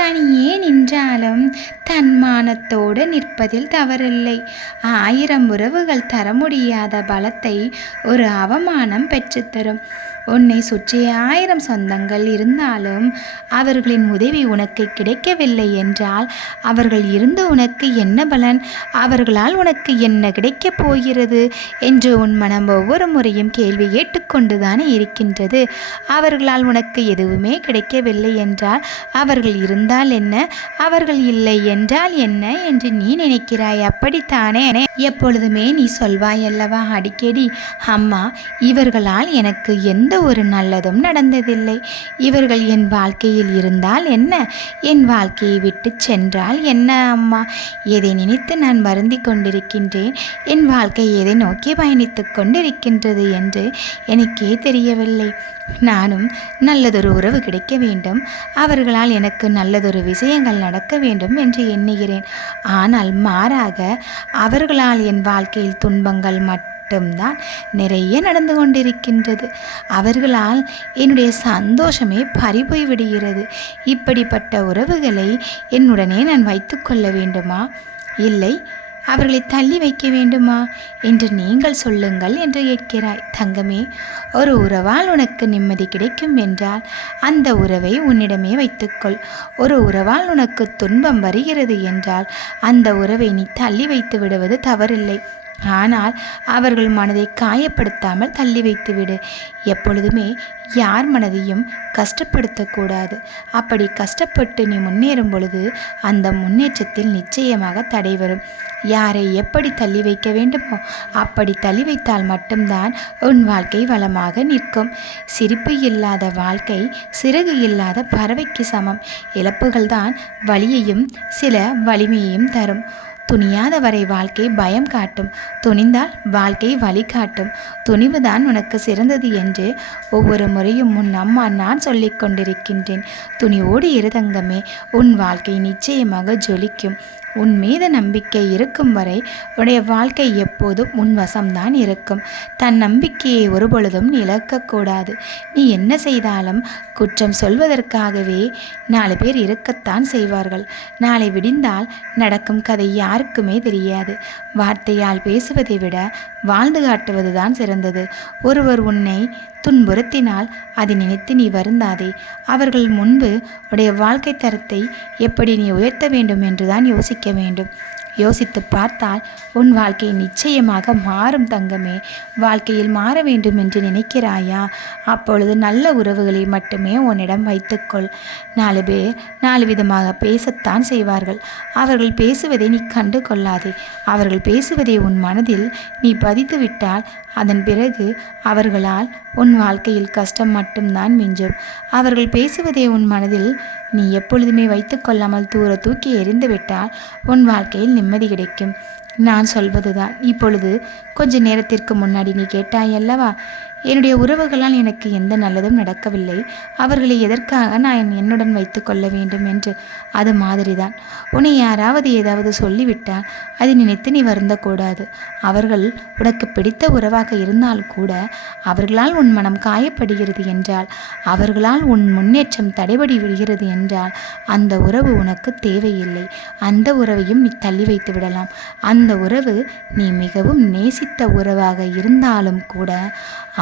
தனியே நின்றாலும் தன்மானத்தோடு நிற்பதில் தவறில்லை. ஆயிரம் உறவுகள் தர முடியாத பலத்தை ஒரு அவமானம் பெற்றுத்தரும். உன்னை சுற்றி ஆயிரம் சொந்தங்கள் இருந்தாலும் அவர்களின் உதவி உனக்கு கிடைக்கவில்லை என்றால் அவர்கள் இருந்து உனக்கு என்ன பலன்? அவர்களால் உனக்கு என்ன கிடைக்கப் போகிறது? என்று உன் மனம் ஒவ்வொரு முறையும் கேள்வி கேட்டுக்கொண்டுதானே இருக்கின்றது. அவர்களால் உனக்கு எதுவுமே கிடைக்கவில்லை என்றால் அவர்கள் இருந்தால் என்ன? அவர்கள் இல்லை என்றால் என்ன என்று நீ நினைக்கிறாய்? அப்படித்தானே? எப்பொழுதுமே நீ சொல்வாய் அல்லவா? அடிக்கடி அம்மா இவர்களால் எனக்கு எந்த ஒரு நல்லதும் நடந்ததில்லை. இவர்கள் என் வாழ்க்கையில் இருந்தால் என்ன? என் வாழ்க்கையை விட்டு சென்றால் என்ன அம்மா? எதை நினைத்து நான் வருந்தி கொண்டிருக்கின்றேன்? என் வாழ்க்கை எதை நோக்கி பயணித்து கொண்டிருக்கின்றது என்று எனக்கே தெரியவில்லை. நானும் நல்லதொரு உறவு கிடைக்க வேண்டும். அவர்களால் எனக்கு நல்லதொரு விஷயங்கள் நடக்க வேண்டும் என்று எண்ணுகிறேன். ஆனால் மாறாக அவர்களால் என் வாழ்க்கையில் துன்பங்கள் மட்டும்தான் நிறைய நடந்து கொண்டிருக்கின்றது. அவர்களால் என்னுடைய சந்தோஷமே பறிபோய் விடுகிறது. இப்படிப்பட்ட உறவுகளை என்னுடனே நான் வைத்துக்கொள்ள வேண்டுமா? இல்லை அவர்களை தள்ளி வைக்க வேண்டுமா? என்று நீங்கள் சொல்லுங்கள் என்று கேட்கிறாய். தங்கமே ஒரு உறவால் உனக்கு நிம்மதி கிடைக்கும் என்றால் அந்த உறவை உன்னிடமே வைத்துக்கொள். ஒரு உறவால் உனக்கு துன்பம் வருகிறது என்றால் அந்த உறவை நீ தள்ளி வைத்து விடுவது தவறில்லை. ஆனால் அவர்கள் மனதை காயப்படுத்தாமல் தள்ளி வைத்துவிடு. எப்பொழுதுமே யார் மனதையும் கஷ்டப்படுத்தக்கூடாது. அப்படி கஷ்டப்பட்டு நீ முன்னேறும் பொழுது அந்த முன்னேற்றத்தில் நிச்சயமாக தடை வரும். யாரை எப்படி தள்ளி வைக்க வேண்டுமோ அப்படி தள்ளி வைத்தால் மட்டும்தான் உன் வாழ்க்கை வளமாக நிற்கும். சிரிப்பு இல்லாத வாழ்க்கை சிறகு இல்லாத பறவைக்கு சமம். இழப்புகள்தான் வலியையும் சில வலிமையையும் தரும். துணியாத வரை வாழ்க்கை பயம் காட்டும். துணிந்தால் வாழ்க்கை வழி காட்டும். துணிவுதான் உனக்கு சிறந்தது என்று ஒவ்வொரு முறையும் உன் அம்மா நான் சொல்லிக் கொண்டிருக்கின்றேன். துணிவோடு இருதங்கமே உன் வாழ்க்கை நிச்சயமாக ஜொலிக்கும். உன் மீது நம்பிக்கை இருக்கும் வரை உடைய வாழ்க்கை எப்போதும் உன் வசம்தான் இருக்கும். தன் நம்பிக்கையை ஒருபொழுதும் இழக்கக்கூடாது நீ என்ன செய்தாலும் குற்றம் சொல்வதற்காகவே நாலு பேர் இருக்கத்தான் செய்வார்கள். நாளை விடிந்தால் நடக்கும் கதை யாருக்குமே தெரியாது. வார்த்தையால் பேசுவதை விட வாழ்ந்து காட்டுவதுதான் சிறந்தது. ஒருவர் உன்னை துன்புறுத்தினால் அதை நினைத்து நீ வருந்தாதே. அவர்கள் முன்பு உடைய வாழ்க்கை தரத்தை எப்படி நீ உயர்த்த வேண்டும் என்றுதான் யோசிக்க வேண்டும். யோசித்து பார்த்தால் உன் வாழ்க்கை நிச்சயமாக மாறும் தங்கமே. வாழ்க்கையில் மாற வேண்டும் என்று நினைக்கிறாயா? அப்பொழுது நல்ல உறவுகளை மட்டுமே உன்னிடம் வைத்துக்கொள். நாலு பேர் நாலு விதமாக பேசத்தான் செய்வார்கள். அவர்கள் பேசுவதை நீ கண்டு கொள்ளாதே. அவர்கள் பேசுவதை உன் மனதில் நீ பதித்துவிட்டால் அதன் பிறகு அவர்களால் உன் வாழ்க்கையில் கஷ்டம் மட்டும்தான் மிஞ்சும். அவர்கள் பேசுவதை உன் மனதில் நீ எப்பொழுதுமே வைத்துக்கொள்ளாமல் தூர தூக்கி எறிந்துவிட்டால் உன் வாழ்க்கையில் நிம்மதி கிடைக்கும். நான் சொல்வதுதான். இப்பொழுது கொஞ்ச நேரத்திற்கு முன்னாடி நீ கேட்டாய் அல்லவா? என்னுடைய உறவுகளால் எனக்கு எந்த நல்லதும் நடக்கவில்லை. அவர்களை எதற்காக நான் என்னுடன் வைத்து கொள்ள வேண்டும் என்று? அது மாதிரிதான். உன்னை யாராவது ஏதாவது சொல்லிவிட்டால் அதை நினைத்து நீ வருந்தக்கூடாது. அவர்கள் உனக்கு பிடித்த உறவாக இருந்தால் கூட அவர்களால் உன் மனம் காயப்படுகிறது என்றால் அவர்களால் உன் முன்னேற்றம் தடைபடி விடுகிறது என்றால் அந்த உறவு உனக்கு தேவையில்லை. அந்த உறவையும் நீ தள்ளி வைத்து விடலாம். அந்த உறவு நீ மிகவும் நேசித்த உறவாக இருந்தாலும் கூட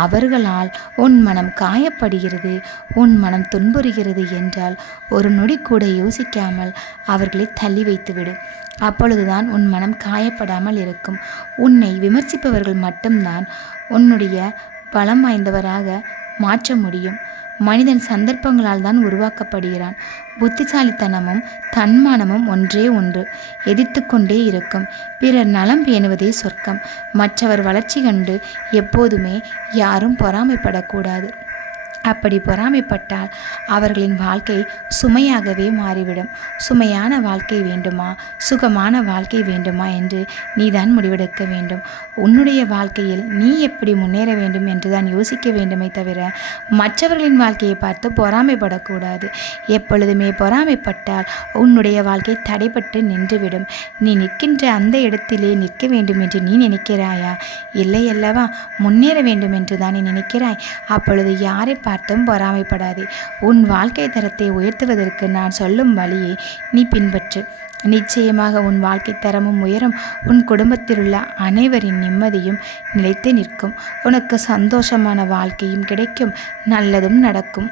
அவர்களால் உன் மனம் காயப்படுகிறது உன் மனம் துன்புறுகிறது என்றால் ஒரு நொடி கூட யோசிக்காமல் அவர்களை தள்ளி வைத்துவிடு. அப்பொழுதுதான் உன் மனம் காயப்படாமல் இருக்கும். உன்னை விமர்சிப்பவர்கள் மட்டும்தான் உன்னுடைய பலம் வாய்ந்தவராக மாற்ற முடியும். மனிதன் சந்தர்ப்பங்களால் தான் உருவாக்கப்படுகிறான். புத்திசாலித்தனமும் தன்மானமும் ஒன்றே ஒன்று எதிர்த்து கொண்டே இருக்கும். பிறர் நலம் பேணுவதே சொர்க்கம். மற்றவர் வளர்ச்சி கண்டு எப்போதுமே யாரும் பொறாமைப்படக்கூடாது. அப்படி பொறாமைப்பட்டால் அவர்களின் வாழ்க்கை சுமையாகவே மாறிவிடும். சுமையான வாழ்க்கை வேண்டுமா? சுகமான வாழ்க்கை வேண்டுமா என்று நீதான் முடிவெடுக்க வேண்டும். உன்னுடைய வாழ்க்கையில் நீ எப்படி முன்னேற வேண்டும் என்று தான் யோசிக்க வேண்டுமே தவிர மற்றவர்களின் வாழ்க்கையை பார்த்து பொறாமைப்படக்கூடாது. எப்பொழுதுமே பொறாமைப்பட்டால் உன்னுடைய வாழ்க்கை தடைப்பட்டு நின்றுவிடும். நீ நிற்கின்ற அந்த இடத்திலே நிற்க வேண்டும் என்று நீ நினைக்கிறாயா? இல்லை அல்லவா? முன்னேற வேண்டும் என்று தான் நீ நினைக்கிறாய். அப்பொழுது யாரை பார்த்து பார்த்தும் பொறாமைப்படாதே. உன் வாழ்க்கை தரத்தை உயர்த்துவதற்கு நான் சொல்லும் வழியை நீ பின்பற்று. நிச்சயமாக உன் வாழ்க்கை தரமும் உயரும். உன் குடும்பத்தில் உள்ள அனைவரின் நிம்மதியும் நிலைத்து நிற்கும். உனக்கு சந்தோஷமான வாழ்க்கையும் கிடைக்கும். நல்லதும் நடக்கும்.